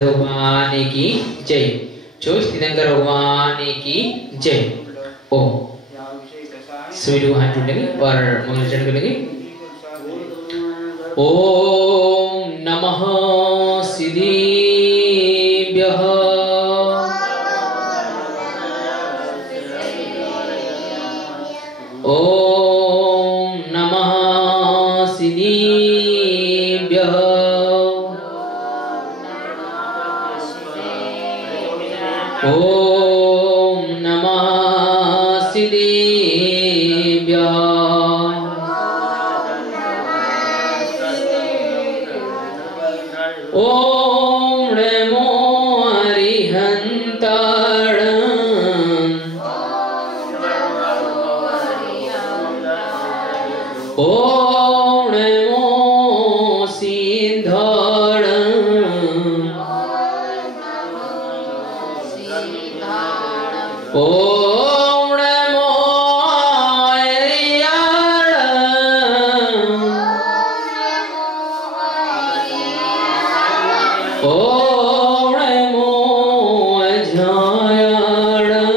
भगवान की जय। चौबीस तीर्थंकर भगवान की जय। ओम। सभी लोग हाथ जोड़ेंगे और मंगलाचरण करेंगे। ओम नमः सिद्धिभ्यः। ओम नमः सिद्धिभ्यः। ओम नमः सिद्धिभ्यः। ओम नमो अरिहंताणं। ओम नमो सिद्धाणं। ओम नमो अरियाणं। ओम नमो अजायाणं।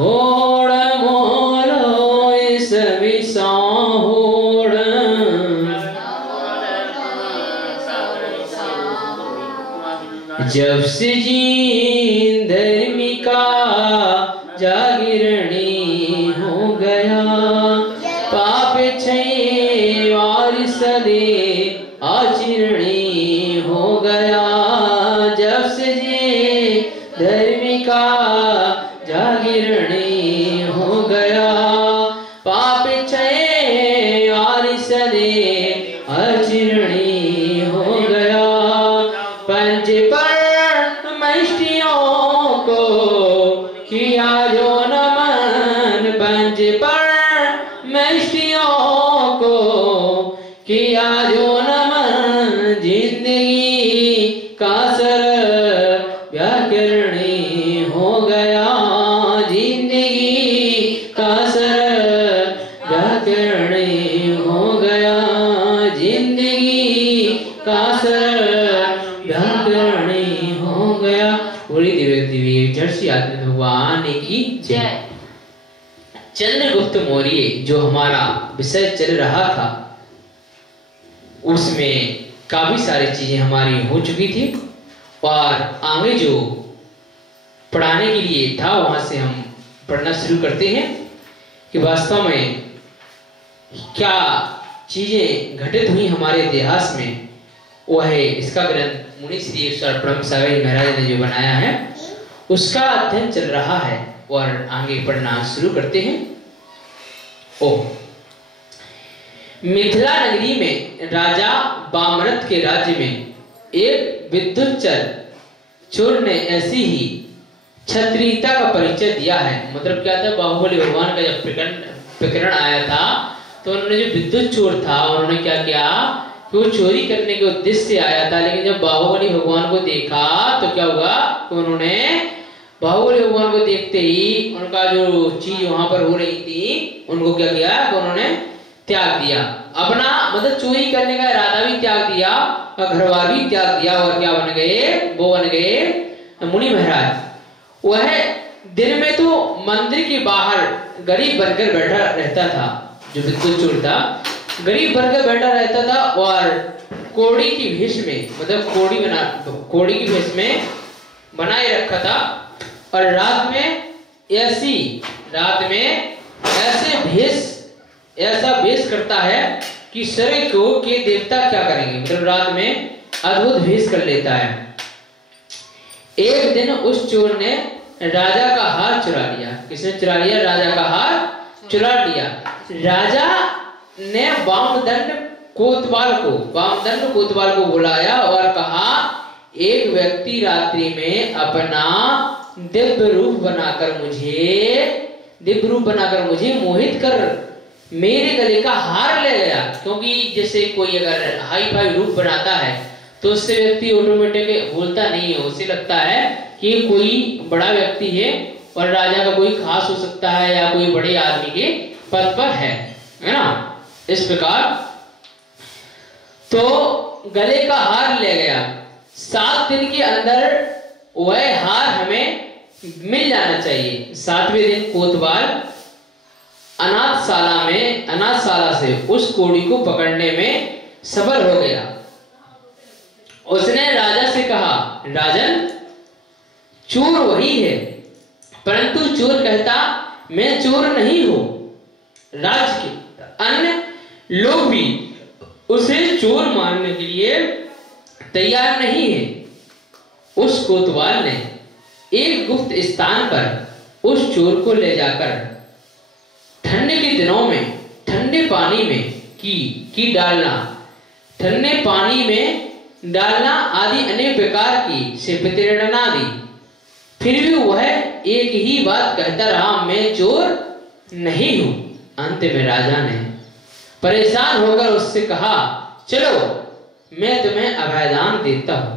ओम नमो लोयसविसाहोणं। जब से जीन धर्मिका जागरणी हो गया, पाप क्षय और सदे आचरणी हो गया। जब से जीन धर्मिका जागरणी हो गया, पाप क्षय और सदे आचरणी हो गया। पंच परमष्टियों को किया जो नमन, पंच परमष्टियों को किया जो नमन। जिंदगी का सर व्याकरणी हो गया, जिंदगी का सर व्याकरणी हो गया, जिंदगी का सर व्याकरणी हो गया। बोली दिव्य दिव्य जर्सी आदि भगवान की जय। चंद्रगुप्त मौर्य जो हमारा विषय चल रहा था, उसमें काफी सारी चीजें हमारी हो चुकी थी और आगे जो पढ़ाने के लिए था वहां से हम पढ़ना शुरू करते हैं कि वास्तव में क्या चीजें घटित हुई हमारे इतिहास में। वह है इसका ग्रंथ मुनि श्री ब्रह्म सागर महाराज ने जो बनाया है, उसका अध्ययन चल रहा है और आगे पढ़ना शुरू करते हैं। मिथिला नगरी में राजा बामरथ के राज्य में एक विद्युच्चर चोर ने ऐसी ही क्षत्रियता का परिचय दिया है। मतलब क्या था, बाहुबली भगवान का जब प्रकरण आया था तो उन्होंने जो विद्युत चोर था उन्होंने क्या किया कि वो चोरी करने के उद्देश्य से आया था, लेकिन जब बाहुबली भगवान को देखा तो क्या हुआ कि उन्होंने बाहुबली भगवान को देखते ही उनका जो चीज वहां पर हो रही थी उनको क्या किया कि उन्होंने त्याग दिया। अपना मतलब चोरी करने का इरादा भी त्याग दिया और घरबार भी त्याग दिया और क्या बन गए, वो बन गए मुनि महाराज। वह दिन में तो मंदिर के बाहर गरीब बनकर बैठा रहता था, जो विद्युत चोर था गरीब बनकर बैठा रहता था और कोड़ी की भेष में, मतलब कोड़ी की भेष में बनाए रखा था। और रात में ऐसा भेष करता है कि शरीर को के देवता क्या करेंगे, मतलब रात में अद्भुत भेष कर लेता है। एक दिन उस चोर ने राजा का हार चुरा लिया। किसने चुरा लिया? राजा का हार चुरा लिया। राजा ने वामदंड कोतवाल को बुलाया और कहा, एक व्यक्ति रात्रि में अपना दिव्य रूप बनाकर मुझे मोहित कर मेरे गले का हार ले गया। क्योंकि जैसे कोई अगर हाई फाई रूप बनाता है तो उससे व्यक्ति ऑटोमेटिक बोलता नहीं है, उसे लगता है कि कोई बड़ा व्यक्ति है और राजा का कोई खास हो सकता है या कोई बड़े आदमी के पद पर है ना। इस प्रकार तो गले का हार ले गया। 7 दिन के अंदर वह हार हमें मिल जाना चाहिए। 7वें दिन कोतवाल अनाथशाला से उस कोड़ी को पकड़ने में सफल हो गया। उसने राजा से कहा, राजन, चोर वही है, परंतु चोर कहता मैं चोर नहीं हूं। राज्य के अन्य लोग भी उसे चोर मानने के लिए तैयार नहीं है। उस कोतवाल ने एक गुप्त स्थान पर उस चोर को ले जाकर ठंडे के दिनों में ठंडे पानी में की डालना, ठंडे पानी में डालना आदि अनेक प्रकार की से प्रेरणा दी। फिर भी वह एक ही बात कहता रहा, मैं चोर नहीं हूं। अंत में राजा ने परेशान होकर उससे कहा, चलो मैं तुम्हें अभयदान देता हूं।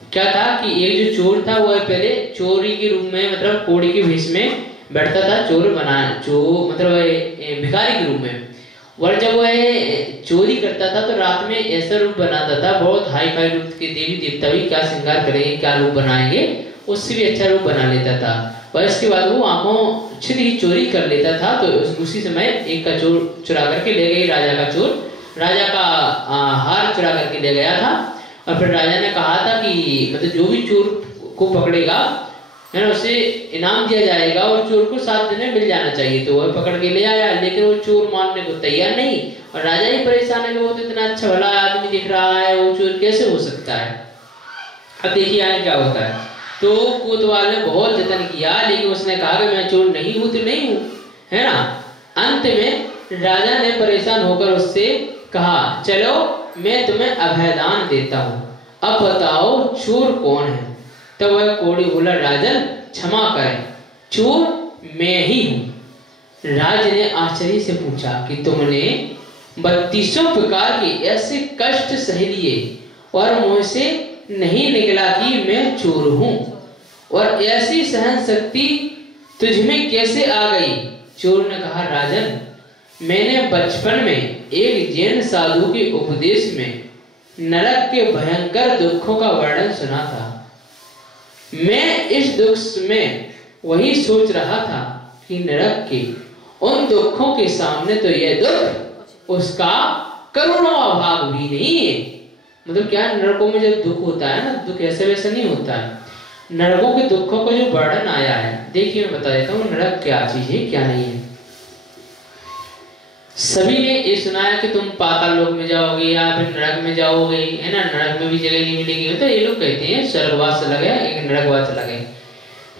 क्या था कि एक जो चोर था वह पहले चोरी के रूप में, मतलब कोड़ी के भेष में बैठता था, चोर बना, जो मतलब भिखारी के रूप में। और जब वह चोरी करता था तो रात में ऐसा रूप बनाता था, बहुत हाई फाई रूप के देवी देवता भी क्या श्रृंगार करेंगे, क्या रूप बनाएंगे, उससे भी अच्छा रूप बना लेता था। और इसके बाद वो आंखों छिद ही चोरी कर लेता था। तो उसी समय एक का चोर चुरा करके ले गई, राजा का चोर राजा का हार चुरा करके ले गया था। और फिर राजा ने कहा था कि मतलब जो भी चोर को पकड़ेगा है ना, उसे इनाम दिया जाएगा और चोर को 7 दिन में मिल जाना चाहिए। तो वह पकड़ के ले आया, लेकिन वो चोर मानने को तैयार नहीं। और राजा ही परेशान है कि वो तो इतना अच्छा भला आदमी दिख रहा है, वो चोर कैसे हो सकता है। अब देखिए आगे क्या होता है। तो कोतवाल ने बहुत जतन किया, लेकिन उसने कहा कि मैं चोर नहीं हूं तो नहीं हूं, है ना। अंत में राजा ने परेशान होकर उससे कहा, चलो मैं तुम्हें अभयदान देता हूं, अब बताओ चोर कौन है। तब वह कोड़ी बोला, राजन क्षमा करें, चोर मैं ही हूं। राज ने आश्चर्य से पूछा कि तुमने 32 प्रकार के ऐसे कष्ट सह लिए और मुझसे नहीं निकला कि मैं चोर हूं, और ऐसी सहन शक्ति तुझमें कैसे आ गई। चोर ने कहा, राजन मैंने बचपन में एक जैन साधु के उपदेश में नरक के भयंकर दुखों का वर्णन सुना था। मैं इस दुख में वही सोच रहा था कि नरक के उन दुखों के सामने तो यह दुख उसका करोड़ों भाग भी नहीं है। मतलब क्या, नरकों में जब दुख होता है ना, दुख ऐसे वैसे नहीं होता है। नरकों के दुखों का जो वर्णन आया है, देखिए मैं बता देता हूँ नरक क्या चीज है क्या नहीं है। सभी ने ये सुना है कि तुम पाताल लोक में जाओगे या फिर नरक में जाओगे, है ना, नरक में भी जगह नहीं मिलेगी। तो ये लोग कहते हैं स्वर्गवास अलग है, एक नरकवास अलग है।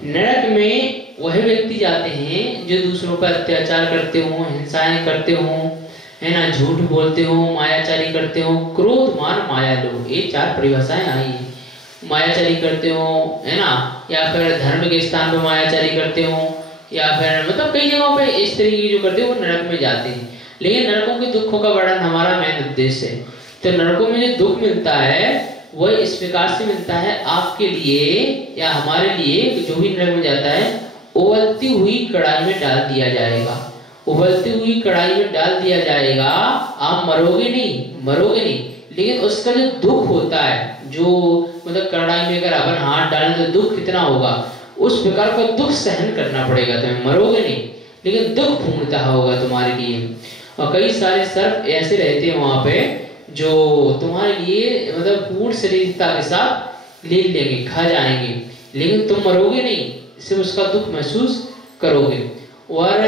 नरक में वह व्यक्ति जाते हैं जो दूसरों पर अत्याचार करते हो, हिंसाएं करते हो, है ना, झूठ बोलते हो, मायाचारी करते हो, क्रोध मान माया लोग, ये 4 परिभाषाएं आई है। मायाचारी करते हो, है ना, या फिर धर्म के स्थान पर मायाचारी करते हो, या फिर मतलब कई जगहों पे इस तरीके की जो करते हो वो नरक में जाते हैं। लेकिन नरकों के दुखों का वर्णन हमारा मेन उद्देश्य है। तो नरकों में जो दुख मिलता है वह इस प्रकार से मिलता है, आपके लिए या हमारे लिए, जो भी नरक में जाता है उबलती हुई कढ़ाई में डाल दिया जाएगा। उबलती हुई कढ़ाई में डाल दिया जाएगा, आप मरोगे नहीं, लेकिन उसका जो दुख होता है, जो मतलब कढ़ाई में अगर अपन हाथ डालें तो दुख कितना होगा, उस प्रकार का दुख सहन करना पड़ेगा। तुम्हें मरोगे नहीं, लेकिन दुख पूर्णतः होगा तुम्हारे लिए। और कई सारे सर्प ऐसे रहते हैं वहां पे जो तुम्हारे लिए मतलब पूर्ण शरीरता के साथ ले लेंगे, खा जाएंगे, लेकिन तुम मरोगे नहीं, सिर्फ उसका दुख महसूस करोगे। और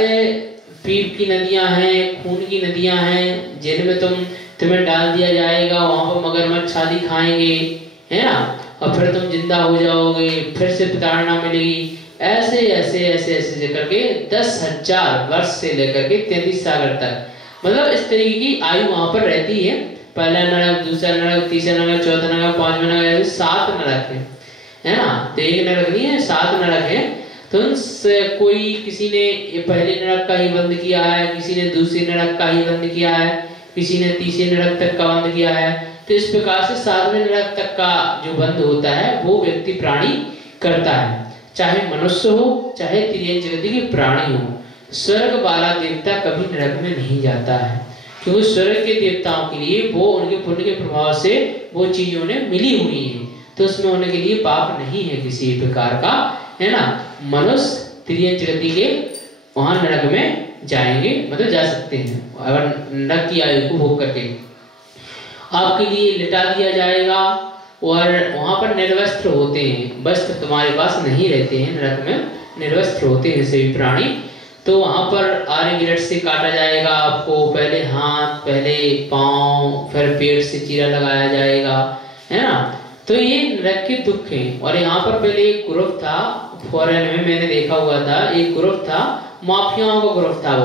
पीप की नदियां हैं, खून की नदियां हैं, जिनमें तुम्हें डाल दिया जाएगा, वहां पर मगरमच्छ आदि खाएंगे, है ना, और फिर तुम जिंदा हो जाओगे, फिर से प्रताड़ना मिलेगी। ऐसे ऐसे ऐसे ऐसे करके 10,000 वर्ष से लेकर के 33 सागर तक, मतलब इस तरीके की आयु वहां पर रहती है। पहला नरक, दूसरा नरक, तीसरा नरक, चौथा नरक, 5वां नरक, ऐसे 7 नरक है ना। तो एक नरक नहीं है, 7 नरक है। तो कोई किसी ने पहले नरक का ही बंद किया है, किसी ने दूसरे नरक का ही बंद किया है, किसी ने तीसरे नरक तक का बंद किया है। तो इस प्रकार से 7वें नरक तक का जो बंद होता है वो व्यक्ति प्राणी करता है, चाहे मनुष्य हो चाहे तिर्यक जगत के प्राणी हो। स्वर्ग वाला देवता कभी नरक में नहीं जाता है। क्योंकि स्वर्ग के देवताओं के लिए वो उनके पुण्य के प्रभाव से वो चीजें उन्हें मिली हुई है, तो उसमें उनके के लिए पाप नहीं है किसी प्रकार का, है ना। मनुष्य तिर्यंच गति के वहां नरक में जाएंगे, मतलब जा सकते हैं अगर नरक की आयु को भोग करके। आपके लिए लिटा दिया जाएगा और वहां पर निर्वस्त्र होते हैं, वस्त्र तुम्हारे पास नहीं रहते हैं, नरक में निर्वस्त्र होते हैं सभी प्राणी। तो वहां पर आरे गिरट से काटा जाएगा आपको, पहले हाथ, पहले पांव, फिर पेट से चीरा लगाया जाएगा, है ना। तो ये नरक के दुख हैं। और यहाँ पर पहले एक ग्रुप था, फॉरेन में मैंने देखा हुआ था, एक ग्रुप था माफियाओं का ग्रुप था।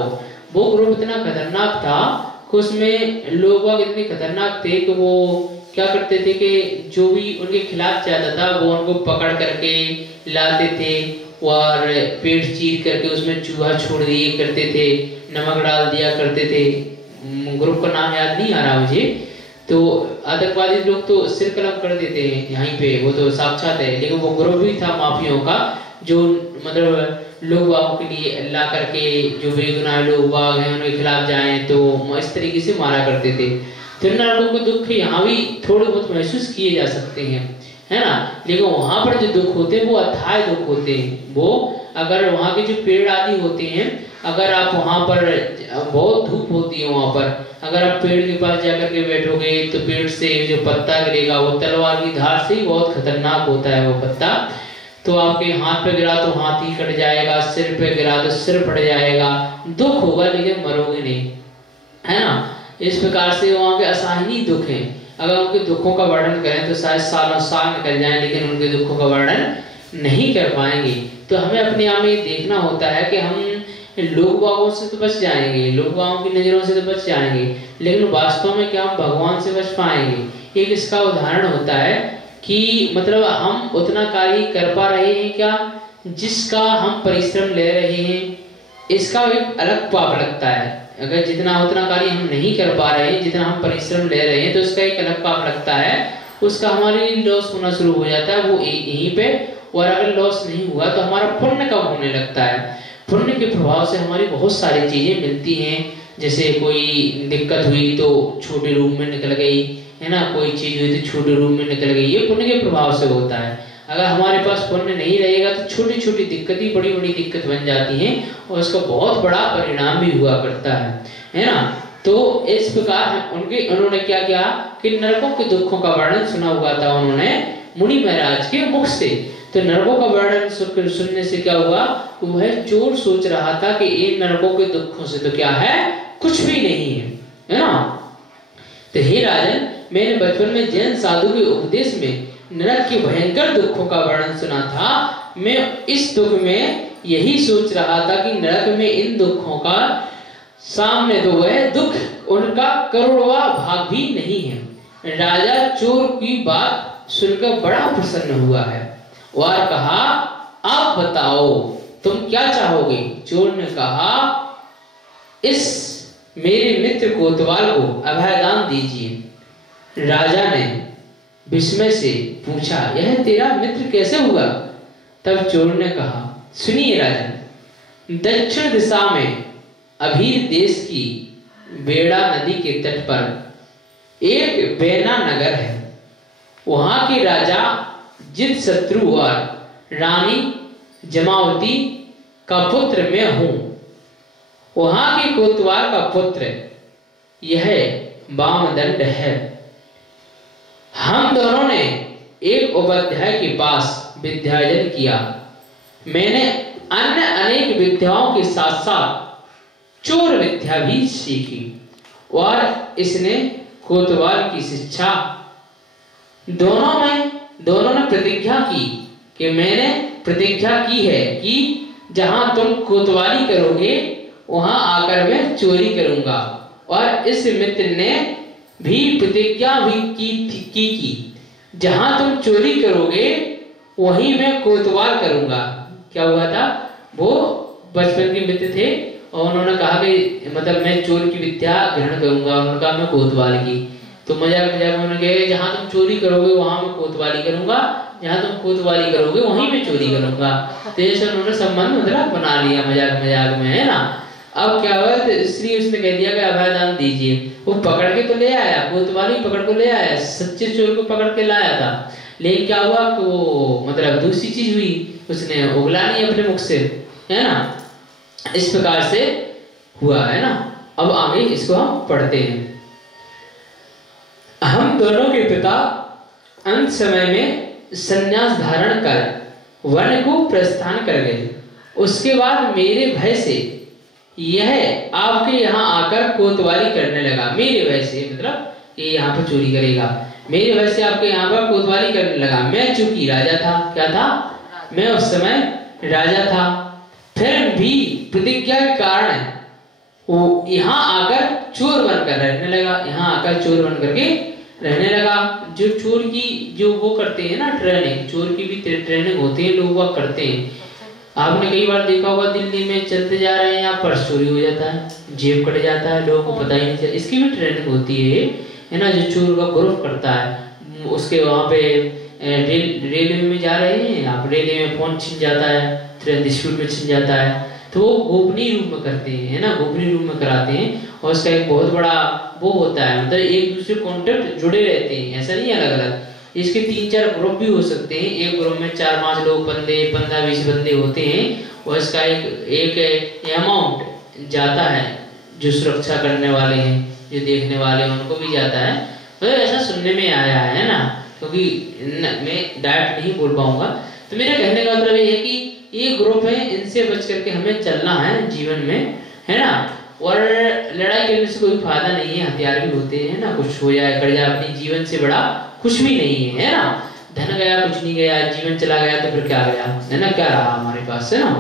वो ग्रुप इतना खतरनाक था कि उसमें लोग इतने खतरनाक थे कि वो क्या करते थे कि जो भी उनके खिलाफ चाहता था वो उनको पकड़ करके लाते थे और पेट चीर करके उसमें चूहा छोड़ दिए करते थे, नमक डाल दिया करते थे। ग्रुप का नाम याद नहीं आ रहा मुझे। तो आतंकवादी लोग तो सिर कलम कर देते हैं यहीं पे, वो तो साक्षात है, लेकिन वो ग्रुप भी था माफियों का जो मतलब लोग बागों के लिए ला करके जो बेगुनाह लोग बाग हैं उनके खिलाफ जाएं तो इस तरीके से मारा करते थे। तो नरकों के दुख यहाँ भी थोड़े बहुत महसूस किए जा सकते हैं, है ना। लेकिन वहां पर जो दुख होते हैं वो अथाह दुख होते हैं। वो अगर वहां के जो पेड़ आदि होते हैं, अगर आप वहां पर बहुत धूप होती है वहां पर, अगर आप पेड़ के पास जाकर के बैठोगे तो पेड़ से जो पत्ता गिरेगा वो तलवार की धार से ही बहुत खतरनाक होता है वो पत्ता। तो आपके हाथ पे गिरा तो हाथ ही कट जाएगा, सिर पे गिरा तो सिर फट जाएगा, दुख होगा लेकिन मरोगे नहीं, है ना। इस प्रकार से वहां के असहनीय दुख हैं। अगर उनके दुखों का वर्णन करें तो शायद सालों साल निकल जाएं, लेकिन उनके दुखों का वर्णन नहीं कर पाएंगे। तो हमें अपने आप में देखना होता है कि हम लोग बागों से तो बच जाएंगे, लोग बागों की नजरों से तो बच जाएंगे, लेकिन वास्तव में क्या हम भगवान से बच पाएंगे। एक इसका उदाहरण होता है कि मतलब हम उतना कार्य कर पा रहे हैं क्या जिसका हम परिश्रम ले रहे हैं, इसका एक अलग पाप लगता है। अगर जितना उतना कार्य हम नहीं कर पा रहे हैं, जितना हम परिश्रम ले रहे हैं, तो उसका एक अलग पाप लगता है, उसका हमारे लिए लॉस होना शुरू हो जाता है वो यहीं पे। और अगर लॉस नहीं हुआ तो हमारा पुण्य कम होने लगता है। पुण्य के प्रभाव से हमारी बहुत सारी चीजें मिलती हैं, जैसे कोई दिक्कत हुई तो छोटे रूम में निकल गई, है ना, कोई चीज हुई तो छोटे रूम में निकल गई, ये पुण्य के प्रभाव से होता है। अगर हमारे पास पुण्य नहीं रहेगा तो छोटी छोटी दिक्कतें बड़ी बड़ी दिक्कत बन जाती हैं और उसका बहुत बड़ा परिणाम भी हुआ करता है ना। तो इस प्रकार उन्होंने क्या किया कि नरकों के दुखों का वर्णन सुना हुआ था उन्होंने मुनि महाराज के मुख से। तो नरकों का वर्णन सुनने से क्या हुआ, वह चोर सोच रहा था कि इन नरकों के दुखों से तो क्या है, कुछ भी नहीं है ना। तो हे राजन, मैंने बचपन में जैन साधु के उपदेश में नरक के भयंकर दुखों का वर्णन सुना था। मैं इस दुख में यही सोच रहा था कि नरक में इन दुखों का सामने तो वह दुख उनका करोड़वा भाग भी नहीं है। राजा चोर की बात सुनकर बड़ा प्रसन्न हुआ है और कहा, आप बताओ तुम क्या चाहोगे। चोर ने कहा, इस मेरे मित्र कोतवाल को अभयदान दीजिए। राजा ने विस्मय से पूछा, यह तेरा मित्र कैसे हुआ। तब चोर ने कहा, सुनिए राजन, दक्षिण दिशा में अभीर देश की बेड़ा नदी के तट पर एक बेना नगर है। वहां के राजा जित शत्रु और रानी जमावती का पुत्र मैं हूं। वहां के कोतवाल का पुत्र यह वामदंड है। हम दोनों ने एक उपाध्याय के पास विद्यार्जन किया। मैंने अन्य अनेक विद्याओं के साथ साथ चोर विद्या भी सीखी और इसने कोतवाल की शिक्षा। दोनों ने प्रतिज्ञा की कि मैंने प्रतिज्ञा की है कि जहां तुम कोतवाली करोगे वहां आकर मैं चोरी करूंगा। और इस मित्र ने भी प्रतिज्ञा भी की जहां तुम चोरी करोगे वहीं मैं कोतवाल करूंगा। क्या हुआ था, वो बचपन के मित्र थे और उन्होंने कहा कि मतलब मैं चोर की विद्या ग्रहण करूंगा, उन्होंने कहा मैं कोतवाल की। तो मजाक मजाक में उन्होंने कहा जहां तुम चोरी करोगे वहां मैं कोतवाली करूंगा, जहां तुम कोतवाली करोगे वहीं मैं चोरी करूंगा। तो ऐसे उन्होंने संबंध मतलब बना लिया मजाक मजाक में, है ना। अब क्या हुआ, तो इसलिए उसने कह दिया कि अभयदान दीजिए। वो पकड़ के तो ले आया, कोतवाली पकड़ को ले आया, सच्चे चोर को पकड़ के लाया था, लेकिन क्या हुआ कि वो मतलब दूसरी चीज हुई, उसने उगला नहीं अपने मुख से, है ना। इस प्रकार से हुआ, है ना। अब आगे इसको हम पढ़ते हैं। हम दोनों के पिता अंत समय में संन्यास धारण कर वन को प्रस्थान कर गए। उसके बाद मेरे भय से यह आपके यहाँ आकर कोतवाली करने लगा। मेरे भय से मतलब ये यहाँ पर चोरी करेगा। मेरे भय से आपके यहाँ पर कोतवाली करने लगा। मैं चूंकि राजा था, क्या था, मैं उस समय राजा था, फिर भी प्रतिज्ञा के कारण वो यहाँ आकर चोर बनकर रहने लगा। यहाँ आकर चोर बन करके रहने लगा। जो चोर की जो वो करते हैं ना ट्रेनिंग, चोर की भी ट्रेनिंग होती है, लोग वो करते हैं। आपने कई बार देखा होगा, दिल्ली में चलते जा रहे हैं, यहाँ पर्स चोरी हो जाता है, जेब कट जाता है, लोगों को पता ही नहीं चलता। इसकी भी ट्रेनिंग होती है ना। जो चोर का ग्रुप करता है, उसके वहाँ पे रेलवे में जा रहे हैं आप, रेलवे में फोन छिन जाता है, ट्रेन स्पीड में छिन जाता है, तो वो गोपनीय रूप में करते हैं, है ना, गोपनीय रूप में कराते हैं। और उसका एक बहुत बड़ा वो होता है, मतलब एक दूसरे कॉन्टेक्ट जुड़े रहते हैं, ऐसा नहीं अलग अलग। इसके 3-4 ग्रुप भी हो सकते हैं। एक ग्रुप में 4-5 लोग बंदे, 15-20 बंदे होते हैं, और इसका एक अमाउंट जाता है, जो सुरक्षा करने वाले हैं, जो देखने वाले हैं, उनको भी जाता है। मतलब ऐसा सुनने में आया है ना, क्योंकि मैं डायरेक्ट नहीं बोल पाऊंगा। तो मेरे कहने का मतलब ये है कि ये ग्रुप है, इनसे बच करके हमें चलना है जीवन में, है ना। और लड़ाई करने से कोई फायदा नहीं है, हथियार भी होते हैं ना, कुछ हो जाए कर जाए, अपने जीवन से बड़ा कुछ भी नहीं है ना। धन गया कुछ नहीं गया, जीवन चला गया तो फिर क्या गया, है ना, क्या रहा हमारे पास, है ना।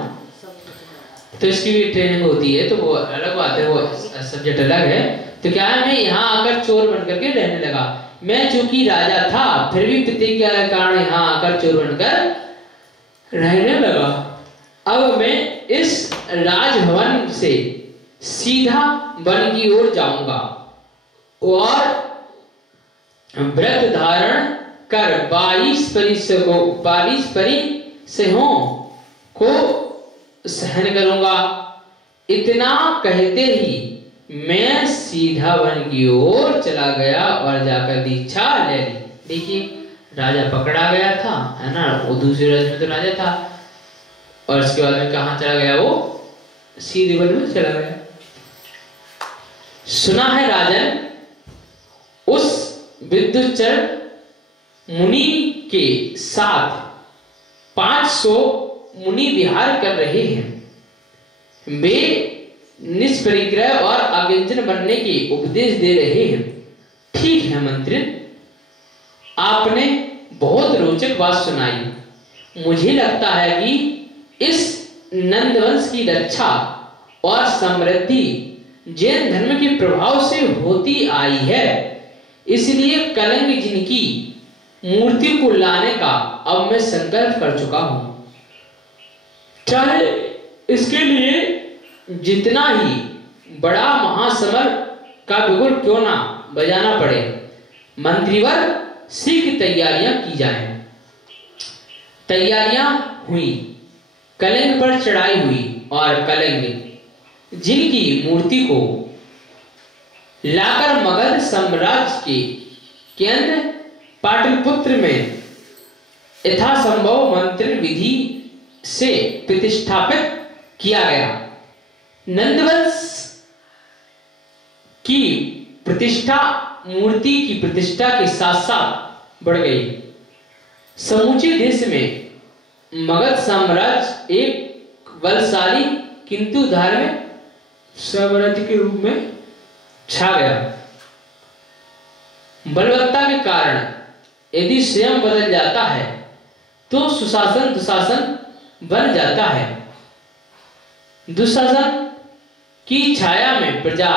तो इसकी भी ट्रेनिंग होती है, तो वो अलग बात है, वो सब्जेक्ट अलग है। तो क्या है, मैं यहाँ आकर चोर बन करके रहने लगा। मैं चूंकि राजा था, फिर भी प्रतिज्ञा के कारण यहाँ आकर चोर बनकर रहने लगा। अब मैं इस राजभवन से सीधा वन की ओर जाऊंगा और व्रत धारण कर 22 परिसहों को सहन करूंगा। इतना कहते ही मैं सीधा वन की ओर चला गया और जाकर दीक्षा ले ली। देखिए, राजा पकड़ा गया था, है ना, वो दूसरे राज्य में तो राजा था, और इसके बाद में कहाँ चला गया, वो सीधे वन में चला गया। सुना है राजन, उस विद्युच्चर मुनि के साथ 500 मुनि विहार कर रहे हैं। वे निष्परिग्रह और अव्यंजन बनने के उपदेश दे रहे हैं। ठीक है मंत्री, आपने बहुत रोचक बात सुनाई। मुझे लगता है कि इस नंदवंश की रक्षा और समृद्धि जैन धर्म के प्रभाव से होती आई है, इसलिए कलिंग जिनकी मूर्ति को लाने का अब मैं संकल्प कर चुका हूं। चाहे इसके लिए जितना ही बड़ा महासमर का बिगुल क्यों ना बजाना पड़े, मंत्रीवर शीघ्र तैयारियां की जाएं। तैयारियां हुई, कलिंग पर चढ़ाई हुई, और कलिंग जिनकी मूर्ति को लाकर मगध साम्राज्य के केंद्र पाटलिपुत्र में यथासंभव मंत्र विधि से प्रतिष्ठापित किया गया। नंदवंश की प्रतिष्ठा मूर्ति की प्रतिष्ठा के साथ साथ बढ़ गई। समूचे देश में मगध साम्राज्य एक बलशाली किंतु धार्मिक साम्राज्य के रूप में छा गया। बलवत्ता के कारण यदि स्वयं बदल जाता है तो सुशासन दुशासन बन जाता है। दुशासन की छाया में प्रजा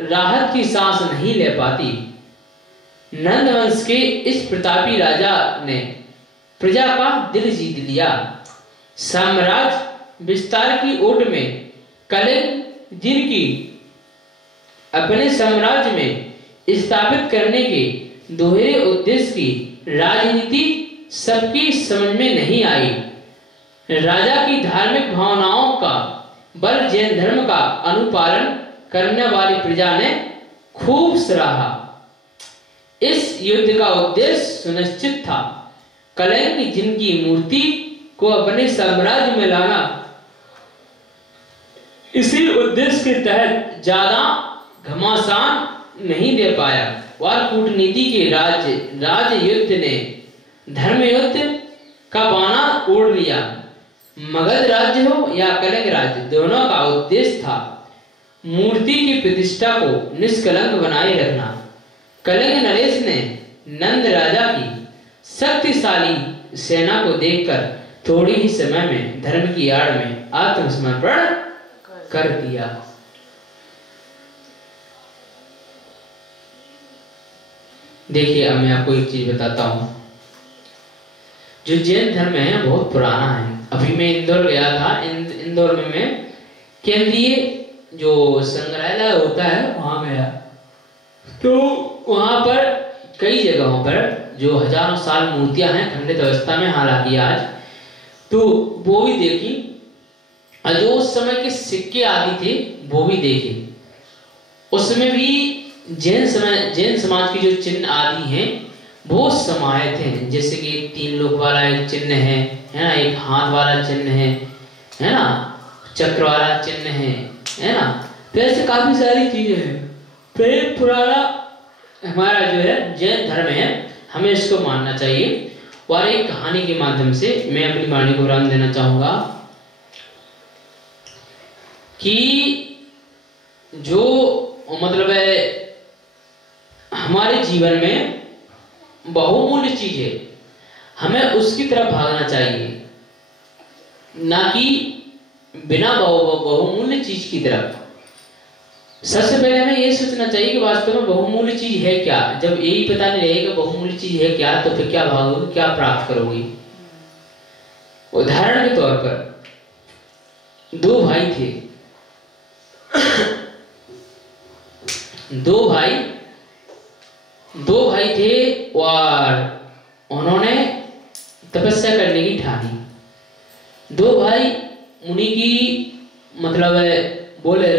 राहत की सांस नहीं ले पाती। नंदवंश के इस प्रतापी राजा ने प्रजा का दिल जीत लिया। साम्राज्य विस्तार की ओट में कलिंग जिनकी अपने साम्राज्य में स्थापित करने के दोहरे उद्देश्य की राजनीति सबकी समझ में नहीं आई। राजा की धार्मिक भावनाओं का बल जैन धर्म का अनुपालन करने वाली प्रजा ने खूब सराहा। इस युद्ध का उद्देश्य सुनिश्चित था। कलिंग जिनकी मूर्ति को अपने साम्राज्य में लाना, इसी उद्देश्य के तहत ज्यादा घमासान नहीं दे पाया। और कूटनीति के राज्य युद्ध ने धर्म युद्ध का बाना ओढ़ लिया। मगध राज्य हो या कलिंग राज्य, दोनों का उद्देश्य था मूर्ति की प्रतिष्ठा को निष्कलंक बनाए रखना। कलिंग नरेश ने नंद राजा की शक्तिशाली सेना को देखकर थोड़ी ही समय में धर्म की आड़ में आत्मसमर्पण कर दिया। देखिए, अब मैं आपको एक चीज बताता हूं। जो जैन धर्म है बहुत पुराना है। अभी मैं इंदौर गया था। इंदौर में मैं केंद्रीय जो संग्रहालय होता है वहां गया, तो वहां पर कई जगहों पर जो हजारों साल मूर्तियां हैं खंडित अवस्था में, हालांकि आज, तो वो भी देखी। और जो उस समय के सिक्के आदि थे वो भी देखे। उसमें भी जैन समाज के जो चिन्ह आदि हैं वो समाहित हैं। जैसे कि 3 लोक वाला एक चिन्ह है ना, एक हाथ वाला चिन्ह है ना, चक्र वाला चिन्ह है ना। तो ऐसे काफी सारी चीजें हैं। तो ये पुराना हमारा जो है जैन धर्म है, हमें इसको मानना चाहिए। और एक कहानी के माध्यम से मैं अपनी वाणी को विराम देना चाहूंगा कि जो मतलब है हमारे जीवन में बहुमूल्य चीज है, हमें उसकी तरफ भागना चाहिए, ना कि बिना बहुमूल्य चीज की तरफ। सबसे पहले हमें ये सोचना चाहिए कि वास्तव में बहुमूल्य चीज है क्या। जब यही पता नहीं रहेगा बहुमूल्य चीज है क्या, तो फिर क्या भागोगे, क्या प्राप्त करोगे। उदाहरण के तौर पर 2 भाई थे। 2 भाई थे और उन्होंने तपस्या करने की ठानी। 2 भाई मुनि की मतलब बोले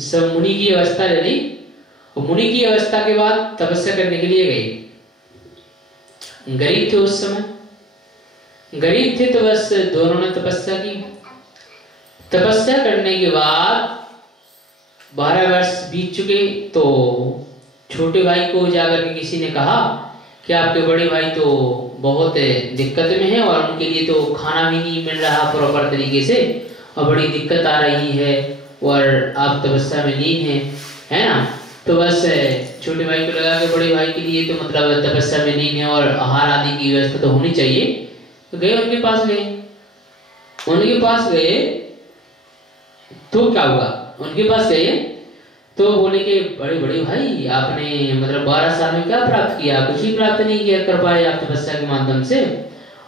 सब मुनि की अवस्था ले ली। और मुनि की अवस्था के बाद तपस्या करने के लिए गए। गरीब थे उस समय, गरीब थे, तो बस दोनों ने तपस्या की। तपस्या करने के बाद 12 वर्ष बीत चुके, तो छोटे भाई को जाकर के किसी ने कहा कि आपके बड़े भाई तो बहुत दिक्कत में है और उनके लिए तो खाना भी नहीं मिल रहा प्रॉपर तरीके से, और बड़ी दिक्कत आ रही है, और आप तपस्या में लीन है ना। तो बस छोटे भाई को लगा कि बड़े भाई के लिए तो मतलब तपस्या में लीन है और आहार आदि की व्यवस्था तो होनी चाहिए। तो गए उनके पास गए तो क्या हुआ, उनके पास गए तो बोले कि बड़े भाई आपने मतलब 12 साल में क्या प्राप्त किया। कुछ ही प्राप्त नहीं किया कर पाए आप तपस्या के माध्यम से।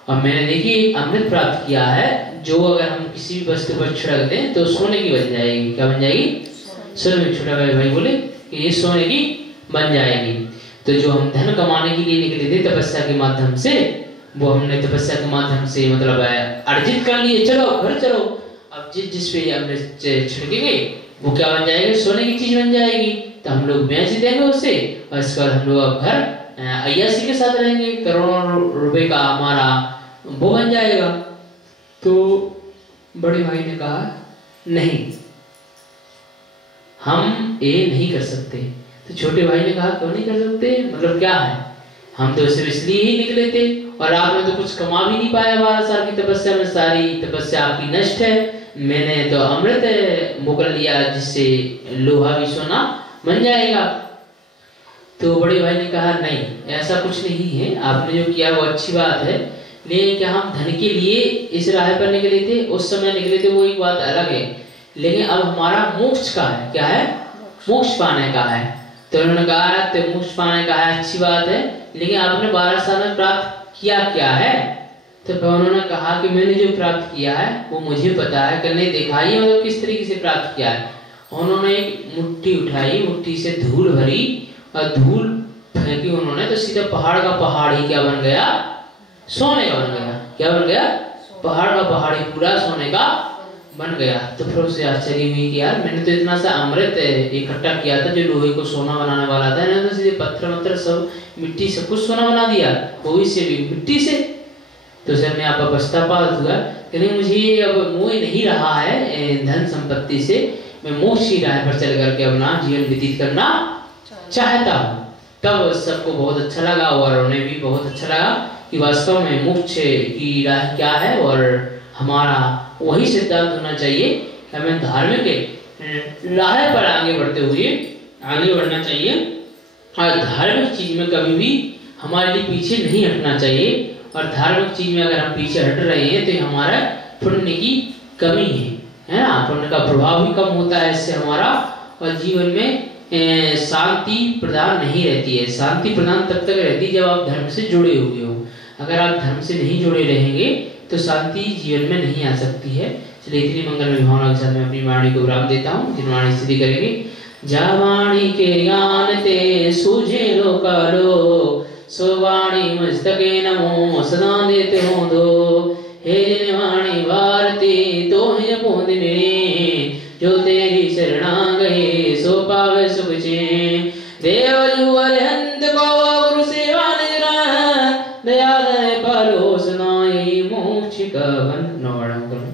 और मैंने देखिए अमृत प्राप्त किया है, जो अगर हम किसी भी वस्तु पर छिड़क दें तो सोने की बन जाएगी। क्या बन जाएगी? सोने में। छोटा भाई बोले कि ये सोने की बन जाएगी। तो जो हम धन कमाने के लिए निकले थे तपस्या के माध्यम से, वो हमने तपस्या के माध्यम से मतलब अर्जित कर लिए। चलो घर चलो, अब जिस पे अमृत छिड़केंगे वो क्या बन जाएगी? सोने की चीज बन जाएगी। तो हम लोग बेच देंगे उसे और इसके बाद हम लोग अब घर अय्यासी के साथ रहेंगे, करोड़ों रुपए का हमारा वो बन जाएगा। तो बड़े भाई ने कहा नहीं, हम ये नहीं कर सकते। तो छोटे भाई ने कहा क्यों नहीं कर सकते, मतलब क्या है? हम तो सिर्फ इसलिए ही निकले थे और आपने तो कुछ कमा भी नहीं पाया 12 साल की तपस्या में, सारी तपस्या आपकी नष्ट है। मैंने तो अमृत मुगल लिया जिससे लोहा भी सोना बन जाएगा। तो बड़े भाई ने कहा नहीं, ऐसा कुछ नहीं है, आपने जो किया वो अच्छी बात है, लेकिन क्या हम धन के लिए इस राह पर निकले थे? उस समय निकले थे वो एक बात अलग है, लेकिन अब हमारा मोक्ष का है। क्या है? मोक्ष पाने का है। तो उन्होंने कहा तो मोक्ष पाने का है, अच्छी बात है, लेकिन आपने 12 साल में प्राप्त किया क्या है? तो उन्होंने कहा कि मैंने जो प्राप्त किया है वो मुझे पता है, करने दिखाई मतलब किस तरीके से प्राप्त किया है। उन्होंने एक मुट्ठी उठाई, मुट्ठी से धूल भरी और धूल फेंकी उन्होंने, तो सीधा पहाड़ का पहाड़ ही क्या बन गया? सोने का बन गया। क्या बन गया? पहाड़ का पहाड़ ही पूरा सोने का बन गया। तो फिर उसे आश्चर्य हुई कि यार मैंने तो इतना सा अमृत इकट्ठा किया था जो लोहे को सोना बनाने वाला था, मैंने तो सीधे पत्थर वत्थर सब मिट्टी सब कुछ सोना बना दिया, वो भी से भी मिट्टी से। तो उसे अपने आप पर पछतावा हुआ कि नहीं, मुझे अब मोह नहीं रहा है धन संपत्ति से, मैं मोक्ष की राह पर चल करके अपना जीवन व्यतीत करना चाहता हूँ। तब सबको बहुत अच्छा लगा और उन्हें भी बहुत अच्छा लगा कि वास्तव में मोक्ष की राह क्या है, और हमारा वही सिद्धांत होना चाहिए कि हमें धार्मिक राह पर आगे बढ़ते हुए आगे बढ़ना चाहिए, और धार्मिक चीज में कभी भी हमारे लिए पीछे नहीं हटना चाहिए। और धार्मिक चीज में अगर हम पीछे हट रहे हैं तो ये हमारा पुण्य की कमी है ना, पुण्य का प्रभाव भी कम होता है इससे हमारा, और जीवन में शांति प्रदान नहीं रहती है। शांति प्रदान तब तक रहती है जब आप धर्म से जुड़े हुए हो। अगर आप धर्म से नहीं जुड़े रहेंगे तो शांति जीवन में नहीं आ सकती है। चलिए इतनी मंगलमय भावना के साथ मैं अपनी वाणी को विराम देता हूँ। जिन वाणी स्थिति करेंगे, जा वाणी के ज्ञान ते सूझे लोकालो, सो वाणी मस्तके नमो सदा देते हो दो। हे जिन वाणी भारती तो है पोंद मेरे, जो तेरी शरणा गए सो पावे सुख चैन। देव जु अरहंत को गुरु सेवा निरान, दया दय परोसनाई मोक्ष का बंधन।